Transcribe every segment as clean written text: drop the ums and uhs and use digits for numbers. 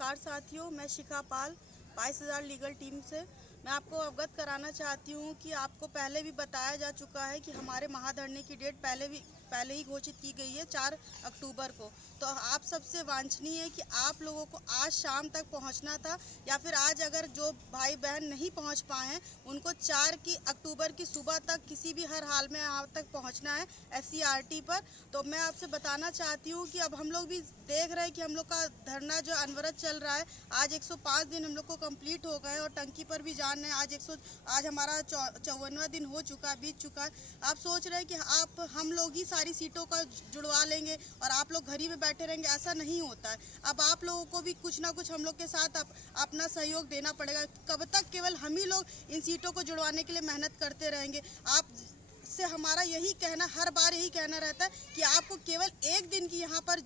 नमस्कार साथियों, मैं शिखा पाल 22,000 लीगल टीम से। मैं आपको अवगत कराना चाहती हूँ कि आपको पहले भी बताया जा चुका है कि हमारे महाधरने की डेट पहले ही घोषित की गई है 4 अक्टूबर को। तो आप सबसे वांछनीय है कि आप लोगों को आज शाम तक पहुँचना था, या फिर आज अगर जो भाई बहन नहीं पहुँच पाए हैं उनको 4 अक्टूबर की सुबह तक किसी भी हर हाल में यहाँ तक पहुँचना है SCRT पर। तो मैं आपसे बताना चाहती हूँ कि अब हम लोग भी देख रहे हैं कि हम लोग का धरना जो अनवरत चल रहा है, आज 105 दिन हम लोग को कंप्लीट हो गए और टंकी पर भी जान है आज हमारा 54वां दिन हो चुका है, बीत चुका है। आप सोच रहे हैं कि हम लोग ही सारी सीटों का जुड़वा लेंगे और आप लोग घर ही में बैठे रहेंगे, ऐसा नहीं होता है। अब आप लोगों को भी कुछ ना कुछ हम लोग के साथ अपना सहयोग देना पड़ेगा। कब तक केवल हम ही लोग इन सीटों को जुड़वाने के लिए मेहनत करते रहेंगे? आप से हमारा यही कहना, हर बार यही कहना रहता है कि आपको केवल एक दिन की यहाँ पर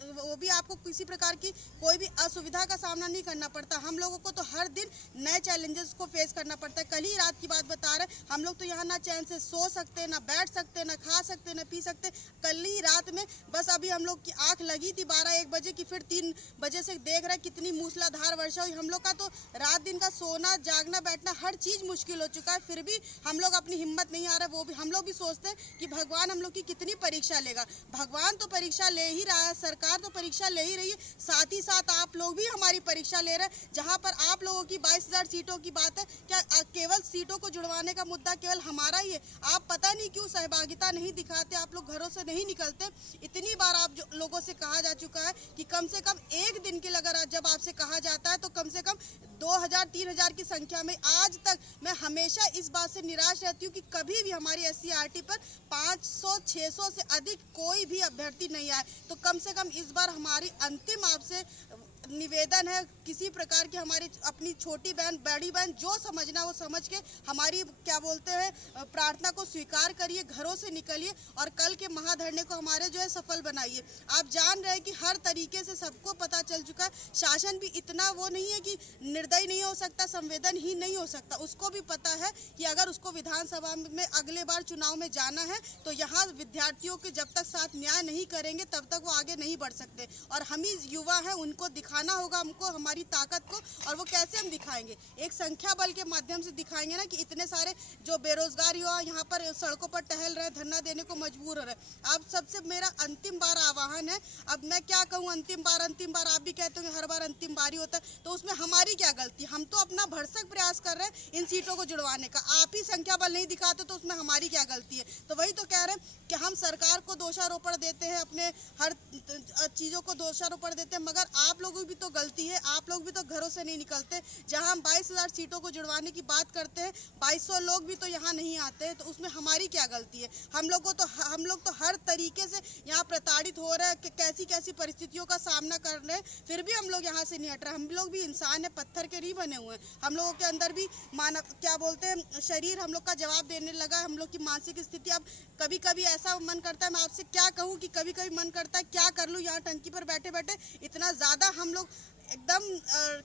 वो भी आपको किसी प्रकार की कोई भी असुविधा का सामना नहीं करना पड़ता। हम लोगों को तो हर दिन नए चैलेंजेस को फेस करना पड़ता है। कल ही रात की बात बता रहे, हम लोग तो यहाँ ना चैन से सो सकते, ना बैठ सकते, ना खा सकते, ना पी सकते। कल ही रात में बस अभी हम लोग की आंख लगी थी 12-1 बजे की, फिर 3 बजे से देख रहे कितनी मूसलाधार वर्षा हुई। हम लोग का तो रात दिन का सोना, जागना, बैठना हर चीज मुश्किल हो चुका है, फिर भी हम लोग अपनी हिम्मत नहीं आ रहा। वो भी हम लोग भी सोचते हैं कि भगवान हम लोग की कितनी परीक्षा लेगा। भगवान तो परीक्षा ले ही रहा है, सरकार तो परीक्षा ले ही रही है, साथ ही साथ आप लोग भी हमारी परीक्षा ले रहे हैं। जहां पर आप लोगों की 22,000 सीटों की बात है, क्या केवल सीटों को जुड़वाने का मुद्दा केवल हमारा ही है? आप पता नहीं क्यों सहभागिता नहीं दिखाते, आप लोग घरों से नहीं निकलते। इतनी बार आप लोगों से कहा जा चुका है कि कम से कम एक दिन के लिए अगर जब आपसे कहा जाता है तो कम से कम 2,000-3,000 की संख्या में। आज तक मैं हमेशा इस बात से निराश रहती हूँ कि कभी भी हमारी SCRT पर 500-600 से अधिक कोई भी अभ्यर्थी नहीं आए। तो कम से कम इस बार हमारी अंतिम आपसे निवेदन है, किसी प्रकार की हमारी अपनी छोटी बहन, बड़ी बहन जो समझना वो समझ के हमारी क्या बोलते हैं प्रार्थना को स्वीकार करिए, घरों से निकलिए और कल के महाधरने को हमारे जो है सफल बनाइए। आप जान रहे हैं कि हर तरीके से सबको पता चल चुका है, शासन भी इतना वो नहीं है कि निर्दयी नहीं हो सकता, संवेदनहीन नहीं हो सकता। उसको भी पता है कि अगर उसको विधानसभा में अगले बार चुनाव में जाना है तो यहाँ विद्यार्थियों के जब तक साथ न्याय नहीं करेंगे तब तक वो आगे नहीं बढ़ सकते। और हम ही युवा हैं, उनको दिखाना होगा हमको हमारी ताकत को। और वो कैसे हम दिखाएंगे? एक संख्या बल के माध्यम से दिखाएंगे ना, कि इतने सारे जो बेरोजगार युवा यहाँ पर सड़कों पर टहल रहे, धरना देने को मजबूर हो रहे। आप सबसे मेरा अंतिम बार आह्वान है, अब मैं क्या कहूँ, अंतिम बार आप भी कहते हो हर बार अंतिम बारी होता है, तो उसमें हमारी क्या गलती? हम तो अपना भरसक प्रयास कर रहे हैं इन सीटों को जुड़वाने का, आप ही संख्या बल नहीं दिखाते तो उसमें हमारी क्या गलती है? तो वही तो कह रहे हैं कि हम सरकार को दोषारोपण देते हैं, अपने हर चीजों को दोषारोपण देते हैं, मगर आप लोगों की भी तो गलती है, आप लोग भी तो घरों से नहीं निकलते। जहां हम 22,000 सीटों को जुड़वाने की बात करते हैं, 2,200 लोग भी तो यहाँ नहीं आते, तो उसमें हमारी क्या गलती है? हम लोग तो हर तरीके से यहाँ प्रताड़ित हो रहे हैं, कैसी कैसी परिस्थितियों का सामना कर रहे हैं, फिर भी हम लोग यहाँ से नहीं हट रहे। हम लोग भी इंसान है, पत्थर के नहीं बने हुए हैं। हम लोगों के अंदर भी मानव क्या बोलते हैं शरीर हम लोग का जवाब देने लगा। हम लोग की मानसिक स्थिति अब कभी कभी ऐसा मन करता है, मैं आपसे क्या कहूँ कि कभी कभी मन करता है क्या कर लूँ यहाँ टंकी पर बैठे बैठे। इतना ज़्यादा हम लोग एकदम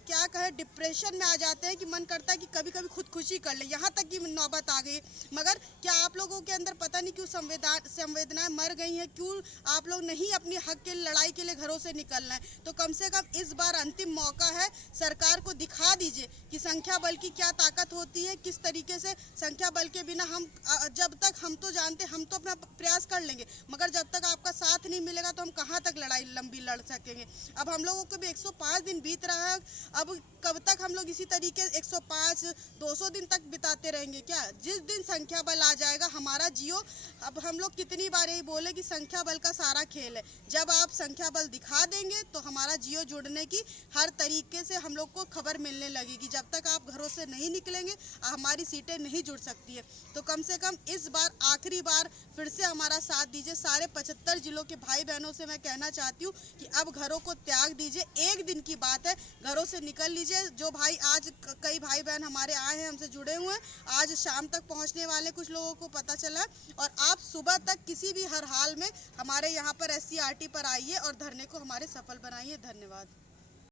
क्या कहे डिप्रेशन में आ जाते हैं कि मन करता है कि कभी कभी खुदकुशी कर ले, यहाँ तक की नौबत आ गई। मगर क्या आप लोगों के अंदर पता नहीं क्यों संवेदनाएं मर गई हैं? क्यों आप लोग नहीं अपनी हक के लड़ाई के लिए घरों से निकल रहे हैं? तो कम से कम इस बार अंतिम मौका है, सरकार को दिखा दीजिए कि संख्या बल की क्या ताकत होती है, किस तरीके से संख्या बल के बिना हम जब तक हम तो जानते, हम तो अपना प्रयास कर लेंगे, मगर जब तक आपका साथ नहीं मिलेगा तो हम कहाँ तक लड़ाई लंबी लड़ सकेंगे? अब हम लोगों को भी 105 दिन बीत रहा है, अब कब तक हम लोग इसी तरीके 105-200 दिन तक बिताते रहेंगे क्या? जिस दिन संख्या बल आ जाएगा हमारा जियो। अब हम लोग कितनी बार यही बोले कि संख्या बल का सारा खेल है, जब आप संख्या बल दिखा देंगे तो हमारा जियो जुड़ने की हर तरीके से हम लोग को खबर मिलने लगेगी। जब तक आप घरों से नहीं निकलेंगे हमारी सीटें नहीं जुड़ सकती है। तो कम से कम इस बार आखिरी बार फिर से हमारा साथ दीजिए। सारे 75 जिलों के भाई बहनों से मैं कहना चाहती हूँ कि अब घरों को त्याग दीजिए, एक दिन की बात है, घरों से निकल लीजिए। जो भाई आज कई भाई बहन हमारे आए हैं, हमसे जुड़े हुए हैं, आज शाम तक पहुंचने वाले कुछ लोगों को पता चला है, और आप सुबह तक किसी भी हर हाल में हमारे यहाँ पर SCRT पर आइए और धरने को हमारे सफल बनाइए। धन्यवाद।